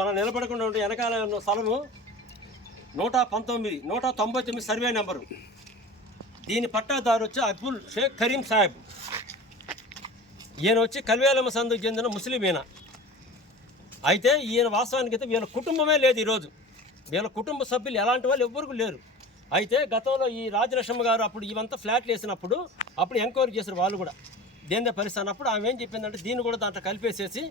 మనం నిలబడకుండా ఉంటే వెనకాల స్థలము 199 సర్వే నెంబరు. దీని పట్టాదారు వచ్చి అబ్దుల్ షేక్ కరీం సాహెబ్. ఈయన వచ్చి కల్వేలమ్మ సందుకు చెందిన ముస్లిం ఈయన. అయితే ఈయన వాస్తవానికి అయితే వీళ్ళ కుటుంబమే లేదు ఈరోజు. వీళ్ళ కుటుంబ సభ్యులు ఎలాంటి వాళ్ళు ఎవ్వరికి లేరు. అయితే గతంలో ఈ రాజలక్ష్మ గారు అప్పుడు ఇవంతా ఫ్లాట్లు వేసినప్పుడు అప్పుడు ఎంక్వైరీ చేశారు వాళ్ళు కూడా దేందే పరిస్థితి అన్నప్పుడు ఆమె ఏం చెప్పిందంటే దీన్ని కూడా దాంట్లో కలిపేసేసి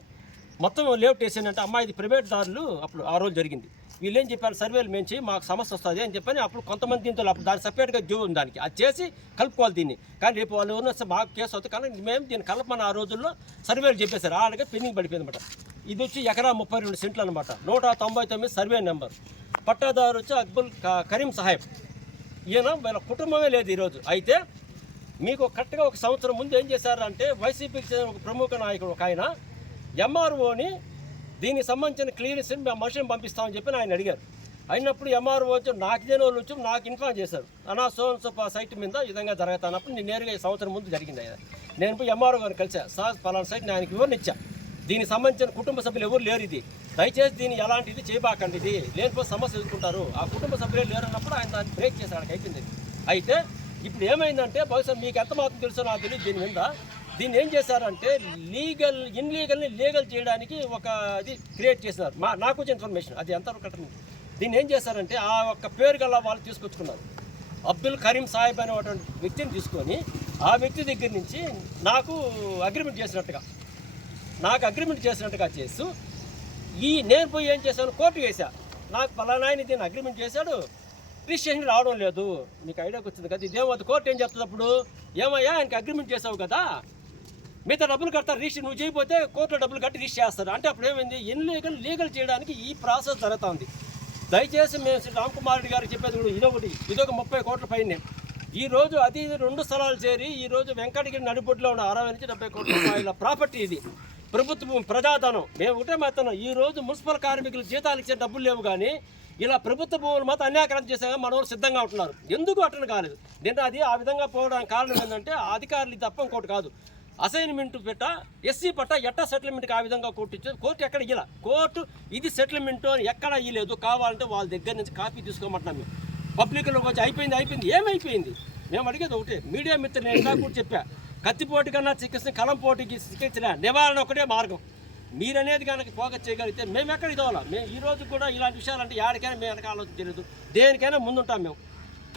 మొత్తం లేఅవుట్ వేసానంటే అమ్మాయి ఇది ప్రైవేట్ దారులు అప్పుడు ఆ రోజు జరిగింది. వీళ్ళు ఏం చెప్పారు సర్వేలు మేంచి మాకు సమస్య వస్తుంది అని చెప్పని అప్పుడు కొంతమంది దీంతో అప్పుడు దాని సపరేట్గా డ్యూ ఉంది దానికి అది చేసి కలుపుకోవాలి దీన్ని. కానీ రేపు వాళ్ళు ఉన్న మాకు కేసు అవుతుంది కానీ మేము దీన్ని కలపమని ఆ రోజుల్లో సర్వేలు చెప్పేశారు. ఆడగా పెండింగ్ పడిపోయింది అనమాట. ఇది వచ్చి ఎకరా 32 సెంట్లు అనమాట. 199 సర్వే నెంబర్. పట్టాదారు వచ్చి అబ్దుల్ కరీం సాహెబ్. ఈయన వీళ్ళ కుటుంబమే లేదు ఈరోజు. అయితే మీకు కరెక్ట్గా ఒక సంవత్సరం ముందు ఏం చేశారంటే వైసీపీకి చెందిన ఒక ప్రముఖ నాయకుడు ఒక ఆయన ఎంఆర్ఓని దీనికి సంబంధించిన క్లియరెన్స్ మేము మనుషులను పంపిస్తామని చెప్పి ఆయన అడిగారు. అయినప్పుడు ఎంఆర్ఓ వచ్చి నాకు ఇదే వాళ్ళు వచ్చి నాకు ఇన్ఫార్మ్ చేశారు అన్నా సోన్సోపా సైట్ మీద ఈ విధంగా జరుగుతున్నప్పుడు నేను నేరుగా ఈ సంవత్సరం ముందు జరిగింది. ఆయన నేను పోయి ఎంఆర్ఓ గారిని కలిసాను. సార్ పలానా సైట్ నేను ఆయనకి వివరణ ఇచ్చా. దీనికి సంబంధించిన కుటుంబ సభ్యులు ఎవరు లేరు. ఇది దయచేసి దీన్ని ఎలాంటిది చేయబాకండి, ఇది లేనిపోతే సమస్య ఎదుర్కొంటారు. ఆ కుటుంబ సభ్యులు లేరు అన్నప్పుడు ఆయన దాన్ని బ్రేక్ చేశాడు. అయిపోయింది. అయితే ఇప్పుడు ఏమైందంటే బహుశా మీకు ఎంత మాత్రం తెలుసో నాకు తెలియదు. దీని మీద దీన్ని ఏం చేశారంటే ఇన్లీగల్ని లీగల్ చేయడానికి ఒక ఇది క్రియేట్ చేసినారు. నాకు వచ్చే ఇన్ఫర్మేషన్ అది ఎంతవరకు కరెక్ట్. దీన్ని ఏం చేశారంటే ఆ ఒక్క పేరు గల వాళ్ళు తీసుకొచ్చుకున్నారు. అబ్దుల్ కరీం సాహెబ్ అనేటువంటి వ్యక్తిని తీసుకొని ఆ వ్యక్తి దగ్గర నుంచి నాకు అగ్రిమెంట్ చేసినట్టుగా చేస్తూ నేను పోయి ఏం చేశాను కోర్టు వేసా. నాకు పలానా ఆయన దీన్ని అగ్రిమెంట్ చేశాడు, రిజిస్ట్రేషన్ రావడం లేదు. మీకు ఐడియాకి వచ్చింది కదా. ఇదేమవుతుంది కోర్టు ఏం చెప్తుంది అప్పుడు, ఏమయ్యా ఆయనకి అగ్రిమెంట్ చేసావు కదా మిగతా డబ్బులు కడతారు, రిజిస్టర్ నువ్వు చేయకపోతే కోర్టులో డబ్బులు కట్టి రిజిస్టర్ చేస్తారు. అంటే అప్పుడు ఏమైంది లీగల్ చేయడానికి ఈ ప్రాసెస్ జరుగుతుంది. దయచేసి మేము శ్రీ రామ్ కుమార్ రెడ్డి గారికి చెప్పేది కూడా ఇదొక 30 కోట్ల పైన ఈరోజు అది 2 స్థలాలు చేరి ఈరోజు వెంకటగిరి నడిబొడ్డులో ఉన్న 60 నుంచి 70 కోట్ల రూపాయల ప్రాపర్టీ. ఇది ప్రభుత్వం ప్రజాధనం. మేము ఒకటే మాత్రం ఈరోజు మున్సిపల్ కార్మికులు జీతాలు ఇచ్చే డబ్బులు లేవు కానీ ఇలా ప్రభుత్వ భూములు మాత్రం అన్యాకరణ చేసే మనవాళ్ళు సిద్ధంగా ఉంటున్నారు. ఎందుకు అటెండ్ కాలేదు నేను అది ఆ విధంగా పోవడానికి కారణం ఏంటంటే అధికారులు తప్ప ఇంకోటి కాదు. అసైన్మెంట్ ఎస్సీ పట్ట ఎట్టా సెటిల్మెంట్కి ఆ విధంగా కోర్టు ఇచ్చేది. కోర్టు ఎక్కడ ఇయ్యాల. కోర్టు ఇది సెటిల్మెంట్ ఎక్కడ ఇయ్యలేదు. కావాలంటే వాళ్ళ దగ్గర నుంచి కాపీ తీసుకోమంటున్నాం. మేము పబ్లిక్లోకి వచ్చి అయిపోయింది ఏమైపోయింది. మేము అడిగేది ఒకటే మీడియా మిత్రులు నేను ఇందాక కూడా చెప్పా, కత్తిపోటు కన్నా చికిత్స కలంపోటుకి చికిత్స నివారణ ఒకటే మార్గం. మీరనేది కనుక ఫోకస్ చేయగలిగితే మేము ఎక్కడ ఇదోవాలా. మేము ఈ రోజు కూడా ఇలాంటి విషయాలంటే ఎక్కడికైనా మేము వెనక ఆలోచించలేదు, దేనికైనా ముందుంటాం మేము.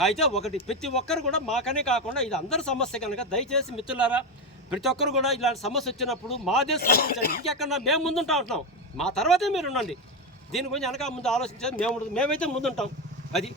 అయితే ఒకటి ప్రతి ఒక్కరు కూడా మాకనే కాకుండా ఇది అందరి సమస్య కనుక దయచేసి మిత్రులారా ప్రతి ఒక్కరు కూడా ఇలాంటి సమస్య వచ్చినప్పుడు మాదే సమస్య ఇంకెక్కడన్నా మేము ముందుంటా ఉంటున్నాం. మా తర్వాతే మీరు ఉండండి. దీని గురించి వెనక ముందు ఆలోచించేది మేమైతే ముందుంటాం. అది